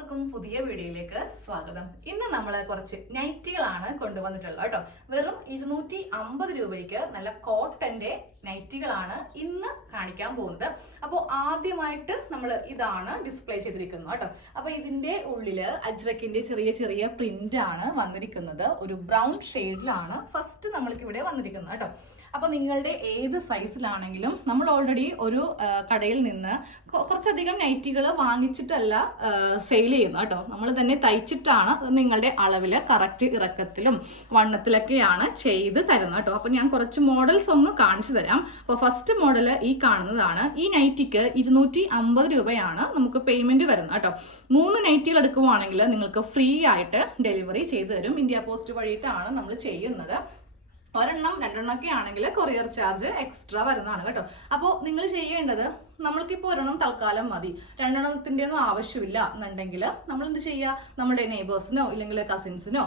എല്ലാവർക്കും പുതിയ വീഡിയോയിലേക്ക് സ്വാഗതം. ഇന്ന് നമ്മൾ കുറച്ച് നൈറ്റികളാണ് കൊണ്ടുവന്നിട്ടുള്ളത് കേട്ടോ. വെറും 250 രൂപയ്ക്ക് നല്ല കോട്ടന്റെ നൈറ്റികളാണ് ഇന്ന് കാണിക്കാൻ പോകുന്നത്. അപ്പോൾ ആദ്യമായിട്ട് നമ്മൾ ഇതാണ് ഡിസ്പ്ലേ ചെയ്തിരിക്കുന്നത് കേട്ടോ. അപ്പോൾ ഇതിന്റെ ഉള്ളില് അജ്രക്കിന്റെ ചെറിയ ചെറിയ പ്രിന്റ് ആണ് വന്നിരിക്കുന്നത്. ഒരു ബ്രൗൺ ഷെയ്ഡിലാണ് ഫസ്റ്റ് നമ്മൾക്ക് ഇവിടെ വന്നിരിക്കുന്നത് കേട്ടോ. അപ്പോൾ നിങ്ങളുടെ ഏത് സൈസിലാണെങ്കിലും നമ്മൾ ഓൾറെഡി ഒരു കടയിൽ നിന്ന് കുറച്ചധികം നൈറ്റികൾ വാങ്ങിച്ചിട്ടല്ല സെയിൽ ചെയ്യുന്നത് കേട്ടോ. നമ്മൾ തന്നെ തയ്ച്ചിട്ടാണ് നിങ്ങളുടെ അളവിൽ കറക്റ്റ് ഇറക്കത്തിലും വണ്ണത്തിലൊക്കെയാണ് ചെയ്ത് തരുന്നത് കേട്ടോ. അപ്പോൾ ഞാൻ കുറച്ച് മോഡൽസ് ഒന്ന് കാണിച്ചു തരാം. അപ്പോൾ ഫസ്റ്റ് മോഡൽ ഈ കാണുന്നതാണ്. ഈ നൈറ്റിക്ക് 250 രൂപയാണ് നമുക്ക് പേയ്മെന്റ് വരുന്നത് കേട്ടോ. 3 നൈറ്റികൾ എടുക്കുവാണെങ്കിൽ നിങ്ങൾക്ക് ഫ്രീ ആയിട്ട് ഡെലിവറി ചെയ്തു തരും. ഇന്ത്യ പോസ്റ്റ് വഴിയിട്ടാണ് നമ്മൾ ചെയ്യുന്നത്. ഒരെണ്ണം രണ്ടെണ്ണമൊക്കെ ആണെങ്കിൽ കൊറിയർ ചാർജ് എക്സ്ട്രാ വരുന്നതാണ് കേട്ടോ. അപ്പോൾ നിങ്ങൾ ചെയ്യേണ്ടത്, നമ്മൾക്കിപ്പോൾ ഒരെണ്ണം തൽക്കാലം മതി, രണ്ടെണ്ണത്തിൻ്റെ ഒന്നും ആവശ്യമില്ല എന്നുണ്ടെങ്കിൽ നമ്മൾ എന്ത് ചെയ്യുക, നമ്മുടെ നെയ്ബേഴ്സിനോ ഇല്ലെങ്കിൽ കസിൻസിനോ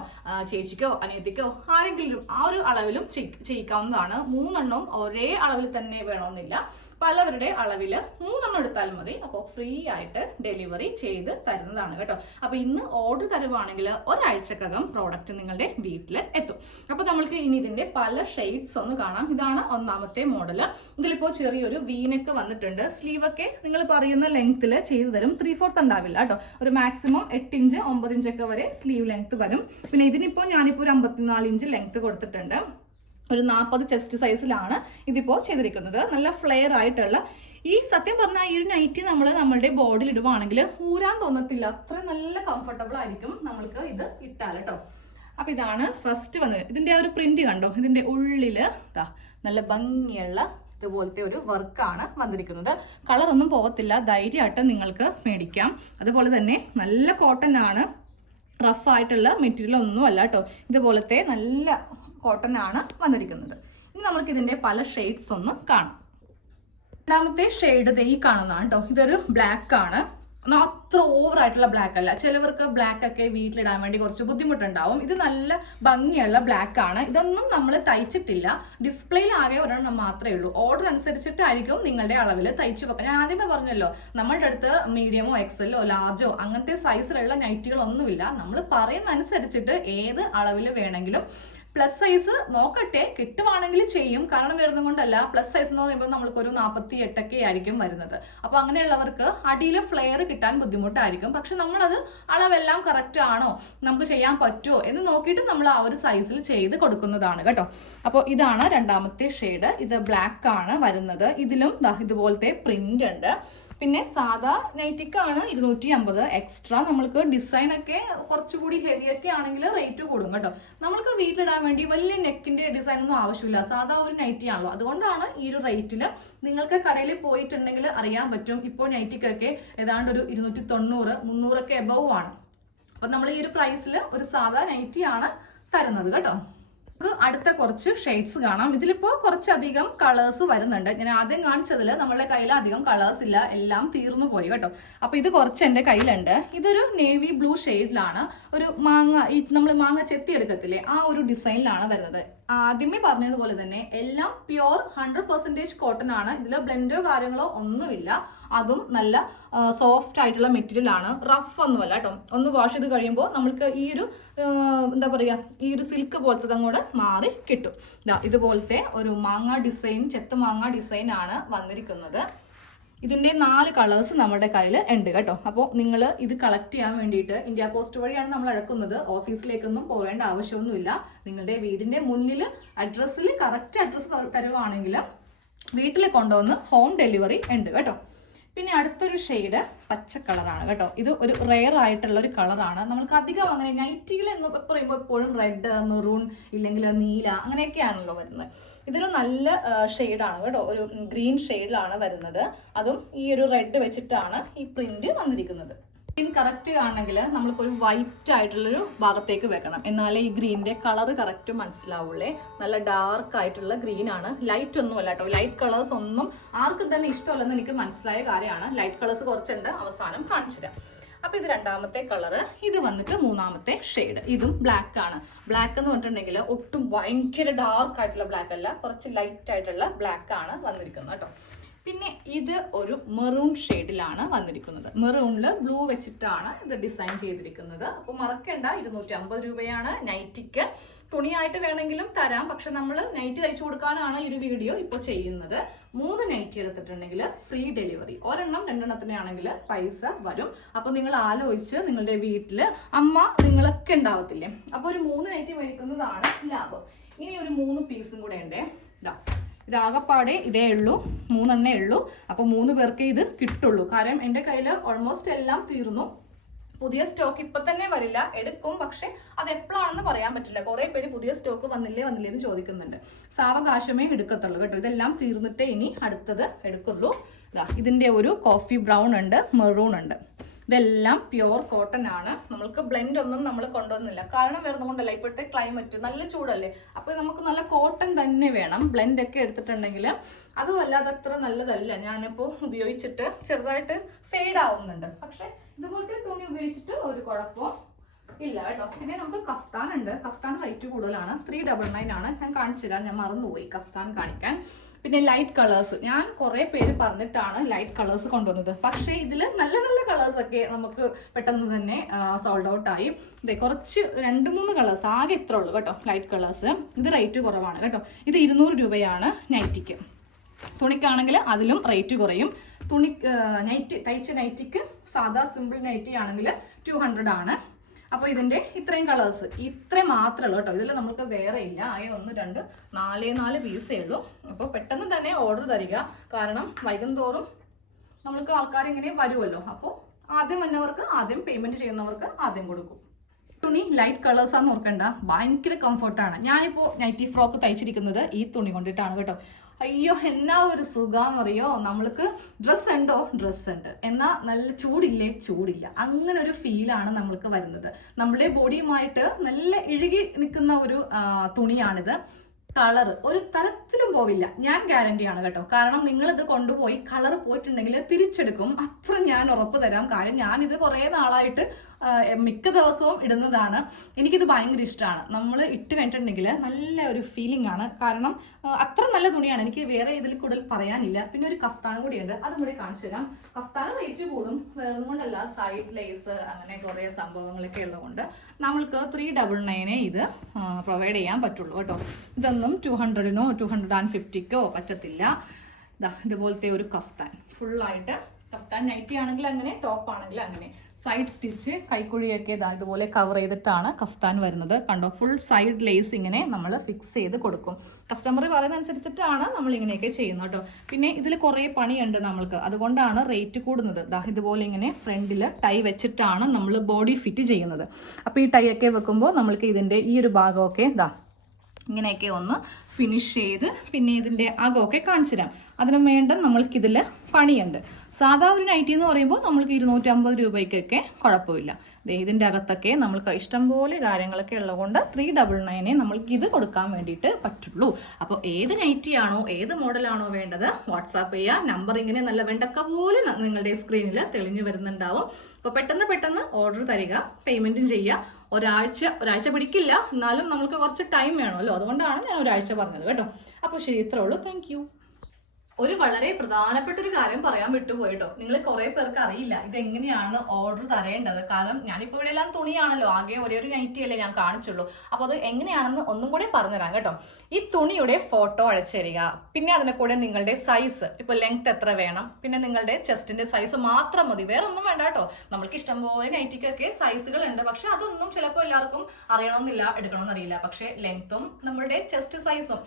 ചേച്ചിക്കോ അനിയത്തിക്കോ ആരെങ്കിലും ആ ഒരു അളവിലും ചെയ്യിക്കാവുന്നതാണ്. 3 എണ്ണവും ഒരേ അളവിൽ തന്നെ വേണമെന്നില്ല, പലവരുടെ അളവിൽ 3 എണ്ണം എടുത്താലും മതി. അപ്പോൾ ഫ്രീ ആയിട്ട് ഡെലിവറി ചെയ്ത് തരുന്നതാണ് കേട്ടോ. അപ്പോൾ ഇന്ന് ഓർഡർ തരുവാണെങ്കിൽ ഒരാഴ്ചക്കകം പ്രോഡക്റ്റ് നിങ്ങളുടെ വീട്ടിൽ എത്തും. അപ്പോൾ നമ്മൾക്ക് ഇനി ഇതിന്റെ പല ഷെയ്ഡ്സ് ഒന്ന് കാണാം. ഇതാണ് ഒന്നാമത്തെ മോഡല്. ഇതിലിപ്പോൾ ചെറിയൊരു വീനക്ക് വന്നിട്ടുണ്ട്. സ്ലീവ് ഒക്കെ നിങ്ങൾ പറയുന്ന ലെങ്ത്തിൽ ചെയ്തു തരും. 3/4 ഉണ്ടാവില്ല കേട്ടോ. ഒരു മാക്സിമം 8 ഇഞ്ച് 9 ഇഞ്ചൊക്കെ വരെ സ്ലീവ് ലെങ്ത് വരും. പിന്നെ ഇതിനിപ്പോൾ ഞാനിപ്പോൾ ഒരു 54 ഇഞ്ച് ലെങ്ത് കൊടുത്തിട്ടുണ്ട്. ഒരു 40 ചെസ്റ്റ് സൈസിലാണ് ഇതിപ്പോൾ ചെയ്തിരിക്കുന്നത്. നല്ല ഫ്ലെയർ ആയിട്ടുള്ള ഈ സത്യം പറഞ്ഞാൽ ഈ ഒരു നൈറ്റി നമ്മളുടെ ബോഡിയിൽ ഇടുവാണെങ്കിൽ ഊരാൻ തോന്നത്തില്ല, അത്ര നല്ല കംഫർട്ടബിൾ ആയിരിക്കും നമ്മൾക്ക് ഇത് ഇട്ടാൽ കേട്ടോ. അപ്പൊ ഇതാണ് ഫസ്റ്റ് വന്നത്. ഇതിന്റെ ആ ഒരു പ്രിന്റ് കണ്ടോ, ഇതിന്റെ ഉള്ളില് നല്ല ഭംഗിയുള്ള ഇതുപോലത്തെ ഒരു വർക്കാണ് വന്നിരിക്കുന്നത്. കളറൊന്നും പോകത്തില്ല, ധൈര്യമായിട്ട് നിങ്ങൾക്ക് മേടിക്കാം. അതുപോലെ തന്നെ നല്ല കോട്ടൺ ആണ്, റഫ് ആയിട്ടുള്ള മെറ്റീരിയൽ ഒന്നും അല്ല കേട്ടോ. ഇതുപോലത്തെ നല്ല കോട്ടൺ ആണ് വന്നിരിക്കുന്നത്. ഇനി നമുക്ക് ഇതിന്റെ പല ഷെയ്ഡ്സ് ഒന്ന് കാണാം. രണ്ടാമത്തെ ഷെയ്ഡ് ഈ കാണുന്നതാണ് കേട്ടോ. ഇതൊരു ബ്ലാക്ക് ആണ്. അത്ര ഓവർ ആയിട്ടുള്ള ബ്ലാക്ക് അല്ല. ചിലവർക്ക് ബ്ലാക്ക് ഒക്കെ വീട്ടിലിടാൻ വേണ്ടി കുറച്ച് ബുദ്ധിമുട്ടുണ്ടാവും. ഇത് നല്ല ഭംഗിയുള്ള ബ്ലാക്ക് ആണ്. ഇതൊന്നും നമ്മൾ തയ്ച്ചിട്ടില്ല, ഡിസ്പ്ലേയിൽ ആകെ ഒരെണ്ണം മാത്രമേ ഉള്ളൂ. ഓർഡർ അനുസരിച്ചിട്ടായിരിക്കും നിങ്ങളുടെ അളവിൽ തയ്ച്ചു വെക്കാം. ഞാൻ ആദ്യമേ പറഞ്ഞല്ലോ, നമ്മളുടെ അടുത്ത് മീഡിയമോ എക്സലോ ലാർജോ അങ്ങനത്തെ സൈസിലുള്ള നൈറ്റുകളൊന്നുമില്ല. നമ്മൾ പറയുന്ന അനുസരിച്ചിട്ട് ഏത് അളവിൽ വേണമെങ്കിലും പ്ലസ് സൈസ് നോക്കട്ടെ, കിട്ടുവാണെങ്കിൽ ചെയ്യും. കാരണം വരുന്നത് കൊണ്ടല്ല, പ്ലസ് സൈസ് എന്ന് പറയുമ്പോൾ നമ്മൾക്കൊരു 48 ഒക്കെ ആയിരിക്കും വരുന്നത്. അപ്പൊ അങ്ങനെയുള്ളവർക്ക് അടിയിൽ ഫ്ലെയർ കിട്ടാൻ ബുദ്ധിമുട്ടായിരിക്കും. പക്ഷെ നമ്മളത് അളവെല്ലാം കറക്റ്റ് ആണോ, നമുക്ക് ചെയ്യാൻ പറ്റുമോ എന്ന് നോക്കിയിട്ട് നമ്മൾ ആ ഒരു സൈസിൽ ചെയ്ത് കൊടുക്കുന്നതാണ് കേട്ടോ. അപ്പോൾ ഇതാണ് രണ്ടാമത്തെ ഷെയ്ഡ്. ഇത് ബ്ലാക്ക് ആണ് വരുന്നത്. ഇതിലും ഇതുപോലത്തെ പ്രിന്റ് ഉണ്ട്. പിന്നെ സാധാ നൈറ്റിക്കാണ് 250. എക്സ്ട്രാ നമ്മൾക്ക് ഡിസൈൻ ഒക്കെ കുറച്ചുകൂടി ഹെവി ഒക്കെ ആണെങ്കിൽ റേറ്റ് കൂടും കേട്ടോ. നമ്മൾക്ക് വീട്ടിലിടാൻ വേണ്ടി വലിയ നെക്കിന്റെ ഡിസൈൻ ഒന്നും ആവശ്യമില്ല, സാധാ ഒരു നൈറ്റി ആണല്ലോ. അതുകൊണ്ടാണ് ഈ ഒരു റേറ്റിൽ. നിങ്ങൾക്ക് കടയിൽ പോയിട്ടുണ്ടെങ്കിൽ അറിയാൻ പറ്റും. ഇപ്പോൾ നൈറ്റിക്കൊക്കെ ഏതാണ്ട് ഒരു 290 300 ഒക്കെ എബവ് ആണ്. അപ്പൊ നമ്മൾ ഈ ഒരു പ്രൈസിൽ ഒരു സാധാ നൈറ്റി ആണ് തരുന്നത് കേട്ടോ. അടുത്ത കുറച്ച് ഷെയ്ഡ്സ് കാണാം. ഇതിലിപ്പോ കുറച്ചധികം കളേഴ്സ് വരുന്നുണ്ട്. ഞാൻ ആദ്യം കാണിച്ചതിൽ നമ്മളുടെ കയ്യിൽ അധികം കളേഴ്സ് ഇല്ല, എല്ലാം തീർന്നു പോയി കേട്ടോ. അപ്പൊ ഇത് കുറച്ച് എൻ്റെ കയ്യിലുണ്ട്. ഇതൊരു നേവി ബ്ലൂ ഷെയ്ഡിലാണ്. ഒരു മാങ്ങ, ഈ നമ്മൾ മാങ്ങ ചെത്തി എടുക്കത്തില്ലേ, ആ ഒരു ഡിസൈനിലാണ് വരുന്നത്. ആദ്യമേ പറഞ്ഞതുപോലെ തന്നെ എല്ലാം പ്യോർ 100% കോട്ടൺ ആണ്. ഇതിൽ ബ്ലെൻഡോ കാര്യങ്ങളോ ഒന്നുമില്ല. അതും നല്ല സോഫ്റ്റ് ആയിട്ടുള്ള മെറ്റീരിയൽ ആണ്, റഫ് ഒന്നുമല്ല കേട്ടോ. ഒന്ന് വാഷ് ചെയ്ത് കഴിയുമ്പോൾ നമ്മൾക്ക് ഈ ഒരു എന്താ പറയുക, ഈ ഒരു സിൽക്ക് പോലത്തെ അങ്ങോട്ട് മാറി കിട്ടും. ഇതുപോലത്തെ ഒരു മാങ്ങ ഡിസൈൻ, ചെത്ത് മാങ്ങ ഡിസൈൻ ആണ് വന്നിരിക്കുന്നത്. ഇതിന്റെ 4 കളേഴ്സ് നമ്മുടെ കയ്യിൽ ഉണ്ട് കേട്ടോ. അപ്പോൾ നിങ്ങൾ ഇത് കളക്ട് ചെയ്യാൻ വേണ്ടിയിട്ട് ഇന്ത്യ പോസ്റ്റ് വഴിയാണ് നമ്മൾ ഇറക്കുന്നത്. ഓഫീസിലേക്കൊന്നും പോകേണ്ട ആവശ്യമൊന്നുമില്ല. നിങ്ങളുടെ വീടിന്റെ മുന്നിൽ അഡ്രസ്സിൽ കറക്റ്റ് അഡ്രസ്സ് തരുവാണെങ്കിൽ വീട്ടിൽ കൊണ്ടുവന്ന് ഹോം ഡെലിവറി ഉണ്ട് കേട്ടോ. പിന്നെ അടുത്തൊരു ഷെയ്ഡ് പച്ച കളറാണ് കേട്ടോ. ഇത് ഒരു റെയർ ആയിട്ടുള്ള ഒരു കളറാണ്. നമ്മൾക്ക് അധികം അങ്ങനെ നൈറ്റികൾ എന്ന് പറയുമ്പോൾ എപ്പോഴും റെഡ്, മെറൂൺ ഇല്ലെങ്കിൽ നീല അങ്ങനെയൊക്കെയാണല്ലോ വരുന്നത്. ഇതൊരു നല്ല ഷെയ്ഡാണ് കേട്ടോ. ഒരു ഗ്രീൻ ഷെയ്ഡിലാണ് വരുന്നത്. അതും ഈ ഒരു റെഡ് വെച്ചിട്ടാണ് ഈ പ്രിന്റ് വന്നിരിക്കുന്നത്. ഗ്രീൻ കറക്റ്റ് കാണണമെങ്കിൽ നമ്മൾക്കൊരു വൈറ്റ് ആയിട്ടുള്ളൊരു ഭാഗത്തേക്ക് വെക്കണം, എന്നാലേ ഈ ഗ്രീനിന്റെ കളർ കറക്റ്റ് മനസ്സിലാവുള്ളേ. നല്ല ഡാർക്ക് ആയിട്ടുള്ള ഗ്രീൻ ആണ്, ലൈറ്റ് ഒന്നും അല്ല കേട്ടോ. ലൈറ്റ് കളേഴ്സ് ഒന്നും ആർക്കും തന്നെ ഇഷ്ടമല്ലെന്ന് എനിക്ക് മനസ്സിലായ കാര്യമാണ്. ലൈറ്റ് കളേഴ്സ് കുറച്ചുണ്ട്, അവസാനം കാണിച്ചു തരാം. അപ്പൊ ഇത് രണ്ടാമത്തെ കളറ്. ഇത് വന്നിട്ട് മൂന്നാമത്തെ ഷെയ്ഡ്. ഇതും ബ്ലാക്ക് ആണ്. ബ്ലാക്ക് എന്ന് പറഞ്ഞിട്ടുണ്ടെങ്കിൽ ഒട്ടും ഭയങ്കര ഡാർക്ക് ആയിട്ടുള്ള ബ്ലാക്ക് അല്ല, കുറച്ച് ലൈറ്റ് ആയിട്ടുള്ള ബ്ലാക്ക് ആണ് വന്നിരിക്കുന്നത് കേട്ടോ. പിന്നെ ഇത് ഒരു മെറൂൺ ഷെയ്ഡിലാണ് വന്നിരിക്കുന്നത്. മെറൂണിൽ ബ്ലൂ വെച്ചിട്ടാണ് ഇത് ഡിസൈൻ ചെയ്തിരിക്കുന്നത്. അപ്പോൾ മറക്കണ്ട, 250 രൂപയാണ് നൈറ്റിക്ക്. തുണിയായിട്ട് വേണമെങ്കിലും തരാം, പക്ഷെ നമ്മൾ നൈറ്റി തയ്ച്ചു കൊടുക്കാനാണ് ഈ ഒരു വീഡിയോ ഇപ്പോൾ ചെയ്യുന്നത്. 3 നൈറ്റി എടുത്തിട്ടുണ്ടെങ്കിൽ ഫ്രീ ഡെലിവറി. ഒരെണ്ണം 2 ആണെങ്കിൽ പൈസ വരും. അപ്പോൾ നിങ്ങൾ ആലോചിച്ച് നിങ്ങളുടെ വീട്ടിൽ അമ്മ നിങ്ങളൊക്കെ ഉണ്ടാവത്തില്ലേ, അപ്പോൾ ഒരു 3 നൈറ്റി മേടിക്കുന്നതാണ് ലാഭം. ഇനി ഒരു 3 പീസും കൂടെ ഉണ്ട്. ഇതാകപ്പാടെ ഇതേ ഉള്ളൂ, 3 ഉള്ളൂ. അപ്പോൾ 3 പേർക്ക് ഇത് കിട്ടുള്ളൂ. കാരണം എൻ്റെ കയ്യിൽ ഓൾമോസ്റ്റ് എല്ലാം തീർന്നു. പുതിയ സ്റ്റോക്ക് ഇപ്പൊ തന്നെ വരില്ല, എടുക്കും, പക്ഷെ അത് എപ്പോഴാണെന്ന് പറയാൻ പറ്റില്ല. കുറെ പേര് പുതിയ സ്റ്റോക്ക് വന്നില്ലേ എന്ന് ചോദിക്കുന്നുണ്ട്. സാവകാശമേ എടുക്കത്തുള്ളൂ കേട്ടോ. ഇതെല്ലാം തീർന്നിട്ടേ ഇനി അടുത്തത് എടുക്കുള്ളൂ. ഇതിന്റെ ഒരു കോഫി ബ്രൗൺ ഉണ്ട്, മെറൂൺ ഉണ്ട്. ഇതെല്ലാം പ്യുവർ കോട്ടൺ ആണ്. നമ്മൾക്ക് ബ്ലെൻഡ് ഒന്നും നമ്മൾ കൊണ്ടുവന്നില്ല, കാരണം വരുന്നതുകൊണ്ടല്ല, ഇപ്പോഴത്തെ ക്ലൈമറ്റ് നല്ല ചൂടല്ലേ. അപ്പോൾ നമുക്ക് നല്ല കോട്ടൺ തന്നെ വേണം. ബ്ലെൻഡ് ഒക്കെ എടുത്തിട്ടുണ്ടെങ്കിൽ അതുമല്ല, അതത്ര നല്ലതല്ല. ഞാനിപ്പോൾ ഉപയോഗിച്ചിട്ട് ചെറുതായിട്ട് ഫെയ്ഡ് ആവുന്നുണ്ട്. പക്ഷെ ഇതുപോലത്തെ തുണി ഉപയോഗിച്ചിട്ട് ഒരു കുഴപ്പവും ഇല്ല കേട്ടോ. പിന്നെ നമുക്ക് കഫ്താൻ ഉണ്ട്. കഫ്താൻ റേറ്റ് കൂടുതലാണ്, 399 ആണ്. ഞാൻ കാണിച്ചു തരാം, ഞാൻ മറന്നുപോയി കഫ്താൻ കാണിക്കാൻ. പിന്നെ ലൈറ്റ് കളേഴ്സ്, ഞാൻ കുറെ പേര് പറഞ്ഞിട്ടാണ് ലൈറ്റ് കളേഴ്സ് കൊണ്ടുവന്നത്. പക്ഷേ ഇതിൽ നല്ല നല്ല കളേഴ്സ് ഒക്കെ നമുക്ക് പെട്ടെന്ന് തന്നെ സോൾഡ് ഔട്ട് ആയി. ഇതേ കുറച്ച് 2-3 കളേഴ്സ് ആകെ ഇത്ര ഉള്ളൂ കേട്ടോ, ലൈറ്റ് കളേഴ്സ്. ഇത് റേറ്റ് കുറവാണ് കേട്ടോ. ഇത് 200 രൂപയാണ് നൈറ്റിക്ക്. തുണിക്കാണെങ്കിൽ അതിലും റേറ്റ് കുറയും. തുണി നൈറ്റി തയ്ച്ച നൈറ്റിക്ക് സാധാ സിമ്പിൾ നൈറ്റി ആണെങ്കിൽ 200 ആണ്. അപ്പോൾ ഇതിൻ്റെ ഇത്രയും കളേഴ്സ് ഇത്രയും മാത്രമേ ഉള്ളൂ കേട്ടോ. ഇതിൽ നമുക്ക് വേറെ ഇല്ല. 1, 2, 4 പീസേ ഉള്ളൂ. അപ്പോൾ പെട്ടെന്ന് തന്നെ ഓർഡർ തരിക, കാരണം വൈകുന്തോറും നമ്മൾക്ക് ആൾക്കാർ ഇങ്ങനെ വരുമല്ലോ. അപ്പോൾ ആദ്യം വന്നവർക്ക് ആദ്യം, പേയ്മെൻറ്റ് ചെയ്യുന്നവർക്ക് ആദ്യം കൊടുക്കും. തുണി ലൈറ്റ് കളേഴ്സാന്ന് ഓർക്കണ്ട, ഭയങ്കര കംഫർട്ടാണ്. ഞാനിപ്പോൾ നൈറ്റി ഫ്രോക്ക് തയ്ച്ചിരിക്കുന്നത് ഈ തുണി കൊണ്ടിട്ടാണ് കേട്ടോ. അയ്യോ, എന്നാ ഒരു സുഖാന്നറിയോ. നമ്മൾക്ക് ഡ്രസ്സ് ഉണ്ടോ, ഡ്രസ്സ് ഉണ്ട്, എന്നാൽ നല്ല ചൂടില്ലേ, ചൂടില്ല. അങ്ങനെ ഒരു ഫീലാണ് നമ്മൾക്ക് വരുന്നത്. നമ്മുടെ ബോഡിയുമായിട്ട് നല്ല ഇഴുകി നിൽക്കുന്ന ഒരു തുണിയാണിത്. കളർ ഒരു തരത്തിലും പോവില്ല, ഞാൻ ഗ്യാരണ്ടിയാണ് കേട്ടോ. കാരണം നിങ്ങളിത് കൊണ്ടുപോയി കളർ പോയിട്ടുണ്ടെങ്കിൽ തിരിച്ചെടുക്കും, അത്ര ഞാൻ ഉറപ്പ് തരാം. കാര്യം ഞാനിത് കുറേ നാളായിട്ട് മിക്ക ദിവസവും ഇടുന്നതാണ്. എനിക്കിത് ഭയങ്കര ഇഷ്ടമാണ്. നമ്മൾ ഇട്ട് കഴിഞ്ഞിട്ടുണ്ടെങ്കിൽ നല്ല ഒരു ഫീലിംഗ് ആണ്. കാരണം അത്ര നല്ല തുണിയാണ്. എനിക്ക് വേറെ ഇതിൽ കൂടുതൽ പറയാനില്ല. പിന്നെ ഒരു കഫ്താൻ കൂടിയുണ്ട്, അതും കൂടി കാണിച്ചു തരാം. കഫ്താൻ റേറ്റ് കൂടും, വേറെ കൊണ്ടല്ല, സൈഡ് ലേസ് അങ്ങനെ കുറേ സംഭവങ്ങളൊക്കെ ഉള്ളതുകൊണ്ട് നമ്മൾക്ക് 399 ഇത് പ്രൊവൈഡ് ചെയ്യാൻ പറ്റുള്ളൂ കേട്ടോ. ഇതൊന്നും 200-നോ 250-ക്കോ പറ്റത്തില്ല. ഇതുപോലത്തെ ഒരു കഫ്താൻ ഫുള്ളായിട്ട്. കഫ്താൻ നൈറ്റി ആണെങ്കിൽ അങ്ങനെ, ടോപ്പ് ആണെങ്കിൽ അങ്ങനെ. സൈഡ് സ്റ്റിച്ച് കൈക്കുഴിയൊക്കെ ഇതുപോലെ കവർ ചെയ്തിട്ടാണ് കഫ്താൻ വരുന്നത്. കണ്ടോ, ഫുൾ സൈഡ് ലേസ് ഇങ്ങനെ നമ്മൾ ഫിക്സ് ചെയ്ത് കൊടുക്കും. കസ്റ്റമർ പറയുന്നതനുസരിച്ചിട്ടാണ് നമ്മൾ ഇങ്ങനെയൊക്കെ ചെയ്യുന്നത് കേട്ടോ. പിന്നെ ഇതിൽ കുറേ പണിയുണ്ട് നമ്മൾക്ക്, അതുകൊണ്ടാണ് റേറ്റ് കൂടുന്നത്. ഇതുപോലെ ഇങ്ങനെ ഫ്രണ്ടിൽ ടൈ വെച്ചിട്ടാണ് നമ്മൾ ബോഡി ഫിറ്റ് ചെയ്യുന്നത്. അപ്പോൾ ഈ ടൈ ഒക്കെ വെക്കുമ്പോൾ നമ്മൾക്ക് ഇതിൻ്റെ ഈ ഒരു ഭാഗമൊക്കെ ഇങ്ങനെയൊക്കെ ഒന്ന് ഫിനിഷ് ചെയ്ത് പിന്നെ ഇതിൻ്റെ അകമൊക്കെ കാണിച്ചു തരാം. അതിന് വേണ്ട നമ്മൾക്കിതിൽ പണിയുണ്ട്. സാധാ ഒരു നൈറ്റി എന്ന് പറയുമ്പോൾ നമ്മൾക്ക് 250 രൂപയ്ക്കൊക്കെ കുഴപ്പമില്ല. ഇതിൻ്റെ അകത്തൊക്കെ നമ്മൾക്ക് ഇഷ്ടംപോലെ കാര്യങ്ങളൊക്കെ ഉള്ളതുകൊണ്ട് 399 നമ്മൾക്ക് ഇത് കൊടുക്കാൻ വേണ്ടിയിട്ട് പറ്റുള്ളൂ. അപ്പോൾ ഏത് നൈറ്റിയാണോ ഏത് മോഡലാണോ വേണ്ടത് വാട്സാപ്പ് ചെയ്യുക. നമ്പർ ഇങ്ങനെ നല്ല വെണ്ടക്ക പോലെ നിങ്ങളുടെ സ്ക്രീനിൽ തെളിഞ്ഞു വരുന്നുണ്ടാവും. അപ്പോൾ പെട്ടെന്ന് ഓർഡർ തരിക, പേയ്മെൻറ്റും ചെയ്യുക. ഒരാഴ്ച പിടിക്കില്ല, എന്നാലും നമുക്ക് കുറച്ച് ടൈം വേണമല്ലോ, അതുകൊണ്ടാണ് ഞാൻ ഒരാഴ്ച പറഞ്ഞത് കേട്ടോ. അപ്പോൾ ശരി, ഇത്രേ ഉള്ളൂ. Thank you. ഒരു വളരെ പ്രധാനപ്പെട്ട ഒരു കാര്യം പറയാൻ വിട്ടുപോയിട്ടോ. നിങ്ങൾ കുറെ പേർക്ക് അറിയില്ല ഇതെങ്ങനെയാണ് ഓർഡർ തരേണ്ടത്. കാരണം ഞാനിപ്പോൾ ഇവിടെ എല്ലാം തുണിയാണല്ലോ, ആകെ ഒരേ ഒരു നൈറ്റി അല്ലേ ഞാൻ കാണിച്ചുള്ളൂ. അപ്പോൾ അത് എങ്ങനെയാണെന്ന് ഒന്നും കൂടി പറഞ്ഞുതരാം കേട്ടോ. ഈ തുണിയുടെ ഫോട്ടോ അയച്ചു തരിക, പിന്നെ അതിനെ കൂടെ നിങ്ങളുടെ സൈസ്, ഇപ്പോൾ ലെങ്ത് എത്ര വേണം, പിന്നെ നിങ്ങളുടെ ചെസ്റ്റിന്റെ സൈസ് മാത്രം മതി, വേറെ ഒന്നും വേണ്ട കേട്ടോ. നമ്മൾക്ക് ഇഷ്ടംപോലെ നൈറ്റിക്കൊക്കെ സൈസുകൾ ഉണ്ട്, പക്ഷെ അതൊന്നും ചിലപ്പോൾ എല്ലാവർക്കും അറിയണമെന്നില്ല, എടുക്കണമെന്നറിയില്ല. പക്ഷെ ലെങ്ത്തും നമ്മളുടെ ചെസ്റ്റ് സൈസും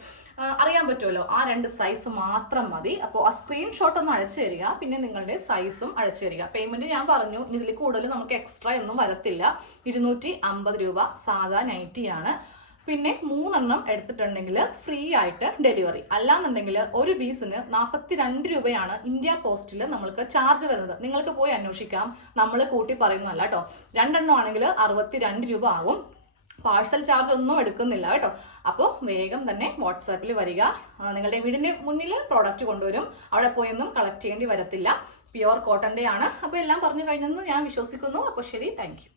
അറിയാൻ പറ്റുമല്ലോ, ആ 2 സൈസ് മാത്രം മതി. അപ്പോൾ ആ സ്ക്രീൻഷോട്ട് ഒന്ന് അയച്ചു തരിക, പിന്നെ നിങ്ങളുടെ സൈസും അയച്ചു തരിക. പേയ്മെന്റ് ഞാൻ പറഞ്ഞു, ഇതിൽ കൂടുതൽ നമുക്ക് എക്സ്ട്രാ ഒന്നും വരത്തില്ല. 250 രൂപ സാധാ നൈറ്റിയാണ്. പിന്നെ 3 എടുത്തിട്ടുണ്ടെങ്കിൽ ഫ്രീ ആയിട്ട് ഡെലിവറി. അല്ലാന്നുണ്ടെങ്കിൽ ഒരു പീസിന് 42 രൂപയാണ് ഇന്ത്യ പോസ്റ്റിൽ നമ്മൾക്ക് ചാർജ് വരുന്നത്. നിങ്ങൾക്ക് പോയി അന്വേഷിക്കാം, നമ്മൾ കൂട്ടി പറയുന്നതല്ല കേട്ടോ. 2 ആണെങ്കിൽ 62 രൂപ ആകും. പാഴ്സൽ ചാർജ് ഒന്നും എടുക്കുന്നില്ല കേട്ടോ. അപ്പോൾ വേഗം തന്നെ വാട്സാപ്പിൽ വരിക. നിങ്ങളുടെ വീടിൻ്റെ മുന്നിൽ പ്രോഡക്റ്റ് കൊണ്ടുവരും, അവിടെ പോയൊന്നും കളക്ട് ചെയ്യേണ്ടി വരത്തില്ല. പ്യുവർ കോട്ടൻ്റെ ആണ്. അപ്പോൾ എല്ലാം പറഞ്ഞു കഴിഞ്ഞെന്ന് ഞാൻ വിശ്വസിക്കുന്നു. അപ്പോൾ ശരി, താങ്ക് യു.